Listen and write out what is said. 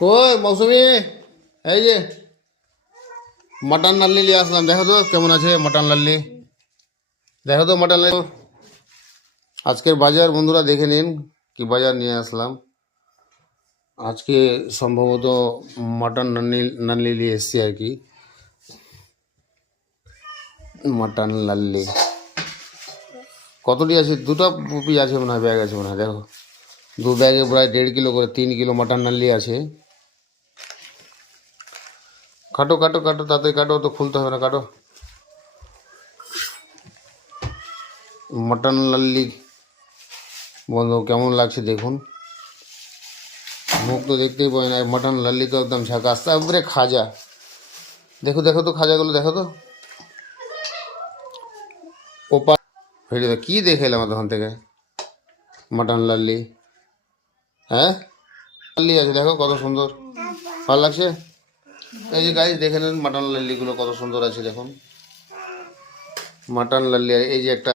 কই মৌসুমি, এই যে মটন লাল্লি নিয়ে আসলাম, দেখো তো কেমন আছে মটন লাল্লি। দেখো তো মটন লাল্লি। আজকের বাজার বন্ধুরা দেখে নিন কি বাজার নিয়ে আসলাম। আজকে সম্ভবত মটন নাল্লি নিয়ে এসছি আর কি। মটন লাল্লি কতটি আছে? দুটো পিস আছে মনে হয়, ব্যাগ আছে মনে হয়। দেখো দু ব্যাগে প্রায় 1.5 কিলো করে, 3 কিলো মটন নাল্লি আছে। কাটো কাটো কাটো, তাতে কাটো, তো খুলতে হবে না, কাটো। মটন লাল্লি বন্ধু কেমন লাগছে দেখুন। মুখ তো দেখতেই পাই না, মটন লাল্লি তো একদম ঝাকাস, তারপরে খাজা। দেখো দেখো তো খাজাগুলো দেখো তো। ওপা ফেটে কি দেখে এলাম তখন থেকে। মটন লাল্লি, হ্যাঁ লাল্লি আছে, দেখো কত সুন্দর, ভালো লাগছে। এই যে গাইস দেখে নেন মটন লাল্লিগুলো কত সুন্দর আছে দেখুন। মটন লাল্লি, এই যে একটা